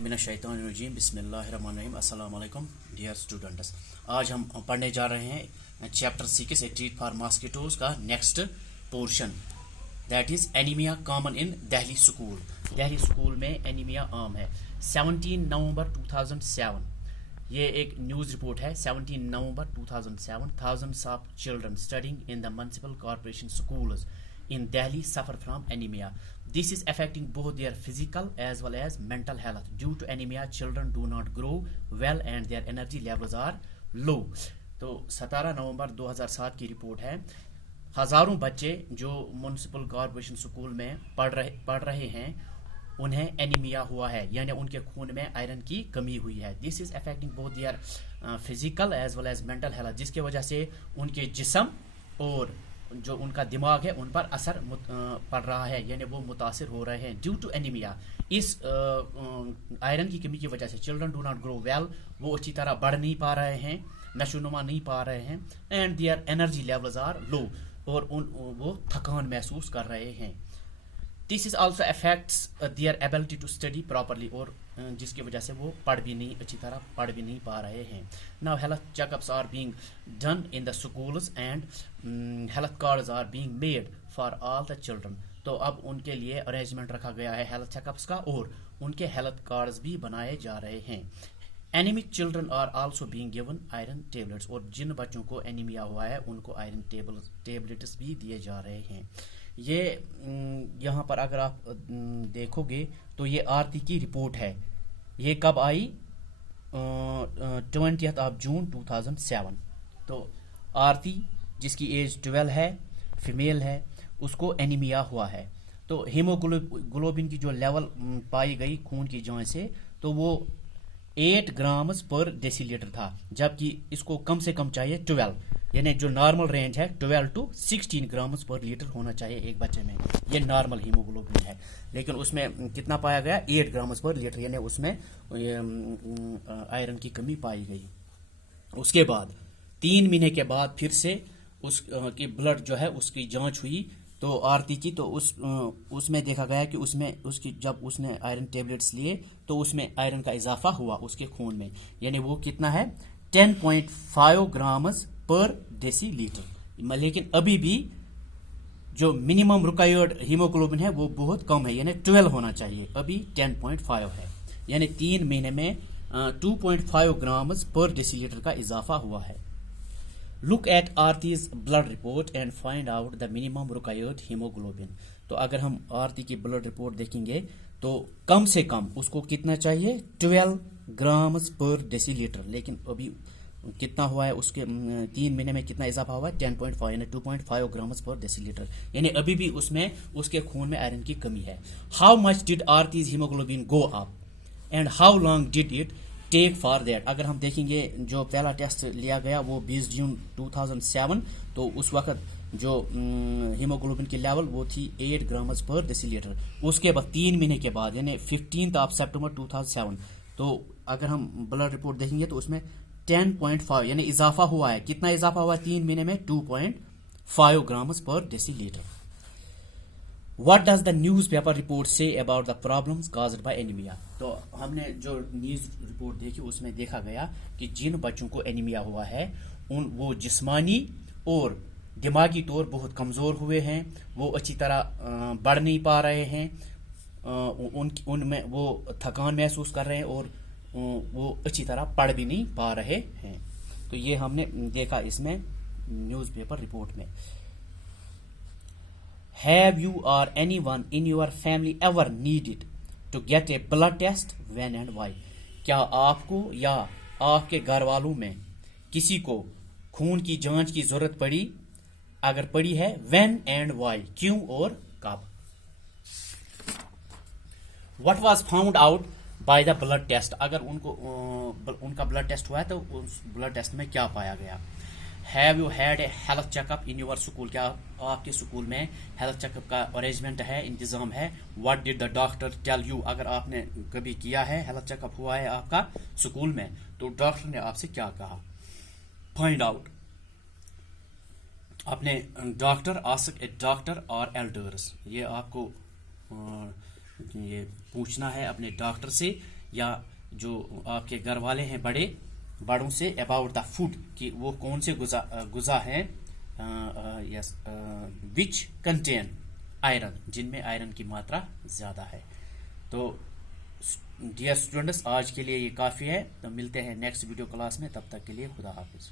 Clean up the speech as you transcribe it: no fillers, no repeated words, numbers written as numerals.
मिनश्शैतानिर्रजीम बिस्मिल्लाहिर्रहमानिर्रहीम अस्सलाम वालेकुम डियर स्टूडेंट्स। आज हम पढ़ने जा रहे हैं chapter 6 a treat for mosquitoes का next portion, that is anaemia common in Delhi school. Delhi school में एनीमिया आम है। 17 नवंबर 2007 ये एक न्यूज़ रिपोर्ट है। 17 नवंबर 2007 thousands of children studying in the municipal corporation schools in Delhi suffer from anemia. This is affecting both their physical as well as mental health. Due to anemia, children do not grow well and their energy levels are low. तो 17 नवंबर 2007 की report है। हज़ारों बच्चे जो municipal corporation school में पढ़ रहे हैं उन्हें एनीमिया हुआ है, यानी उनके खून में आयरन की कमी हुई है। This is affecting both there physical as well as mental health, जिसके वजह से उनके जिस्म और जो उनका दिमाग है उन पर असर पड़ रहा है, यानी वो मुतासिर हो रहे हैं। ड्यू टू एनीमिया, इस आयरन की कमी की वजह से children do not grow well, वो अच्छी तरह बढ़ नहीं पा रहे हैं, नशोनुमा नहीं पा रहे हैं। And their energy levels are low, और वो थकान महसूस कर रहे हैं। This is also affects their ability to study properly, और जिसकी वजह से वो अच्छी तरह पढ़ भी नहीं पा रहे हैं। Now health checkups are being done in the schools and health cards are being made for all the children. तो अब उनके लिए अरेंजमेंट रखा गया है हेल्थ चेकअप्स का, और उनके हेल्थ कार्ड्स भी बनाए जा रहे हैं। Anaemic children are also being given iron tablets, और जिन बच्चों को एनीमिया हुआ है उनको आयरन टेबलेट्स भी दिए जा रहे हैं। ये यहाँ पर अगर आप देखोगे तो ये आरती की रिपोर्ट है। ये कब आई? 20th of June 2007। तो आरती जिसकी एज 12 है, फीमेल है, उसको एनीमिया हुआ है। तो हीमोग्लोबिन की जो लेवल पाई गई खून की जांच से, तो वो 8 ग्राम्स पर डेसीलीटर था, जबकि इसको कम से कम चाहिए 12, यानी जो नॉर्मल रेंज है 12 to 16 ग्राम्स पर लीटर होना चाहिए एक बच्चे में। ये नॉर्मल हीमोग्लोबिन है, लेकिन उसमें कितना पाया गया? 8 ग्राम्स पर लीटर, यानी उसमें आयरन की कमी पाई गई। उसके बाद 3 महीने के बाद फिर से उसकी ब्लड जो है उसकी जांच हुई, तो आरती की, तो उसमें देखा गया कि उसकी जब उसने आयरन टेबलेट्स लिए तो उसमें आयरन का इजाफा हुआ उसके खून में, यानी वो कितना है? 10.5 ग्राम्स पर डेसीलीटर। लेकिन अभी भी जो मिनिमम रिक्वायर्ड हीमोग्लोबिन है वो बहुत कम है, यानी 12 होना चाहिए, अभी 10.5 है, यानी 3 महीने में 2.5 ग्राम्स पर डेसीलीटर का इजाफा हुआ है। Look at Aarti's blood report and find out the minimum required haemoglobin. तो अगर हम आरती की ब्लड रिपोर्ट देखेंगे तो कम से कम उसको कितना चाहिए? 12 ग्राम्स पर डेसीलीटर, लेकिन अभी कितना हुआ है? उसके 3 महीने में कितना इजाफा हुआ है? 10.5, यानी 2.5 ग्राम्स पर डेसीलीटर, यानी अभी भी उसके खून में आयरन की कमी है। How much did Aarti's haemoglobin go up and how long did it take for that? अगर हम देखेंगे जो पहला टेस्ट लिया गया वो 20 जून 2007, तो उस वक्त जो हीमोग्लोबिन की लेवल वो थी 8 ग्राम्स पर डेसीलीटर। उसके बाद 3 महीने के बाद, यानी 15 सितंबर 2007, तो अगर हम ब्लड रिपोर्ट देखेंगे तो उसमें 10.5, यानी इजाफा हुआ है। कितना इजाफा हुआ है 3 महीने में? 2.5 ग्राम्स पर decilitre. What does the newspaper report say about the problems caused by anemia? तो हमने जो न्यूज़ रिपोर्ट देखी उसमें देखा गया कि जिन बच्चों को एनीमिया हुआ है वो जिस्मानी और दिमागी तौर बहुत कमज़ोर हुए हैं, वो अच्छी तरह बढ़ नहीं पा रहे हैं, उनमें वो थकान महसूस कर रहे हैं, और वो अच्छी तरह पढ़ भी नहीं पा रहे हैं। तो ये हमने देखा इसमें न्यूज़पेपर रिपोर्ट में। Have you or anyone in your family ever needed to get a blood test? When and why? क्या आपको या आपके घर वालों में किसी को खून की जांच की जरूरत पड़ी? अगर पड़ी है, when and why? क्यों और कब? What was found out by the blood test? अगर उनका ब्लड टेस्ट हुआ है तो उस ब्लड टेस्ट में क्या पाया गया? Have you had a health checkup in your school? क्या आपके स्कूल में हेल्थ चेकअप का अरेंजमेंट है, इंतजाम है? What did the doctor tell you? अगर आपने कभी किया है, हेल्थ चेकअप हुआ है आपका स्कूल में, तो डॉक्टर ने आपसे क्या कहा? Find out. अपने डॉक्टर, आस्क ए डॉक्टर और एल्डर्स, ये आपको ये पूछना है अपने डॉक्टर से یا جو آپ کے گھر والے ہیں بڑوں سے اباؤٹ دا فوڈ کہ وہ کون سے غذا ہیں یس وچ کنٹین آئرن، جن میں آئرن کی ماترا زیادہ ہے. تو ڈیئر اسٹوڈنٹس، آج کے لیے یہ کافی ہے. تو ملتے ہیں نیکسٹ ویڈیو کلاس میں، تب تک کے لیے خدا حافظ.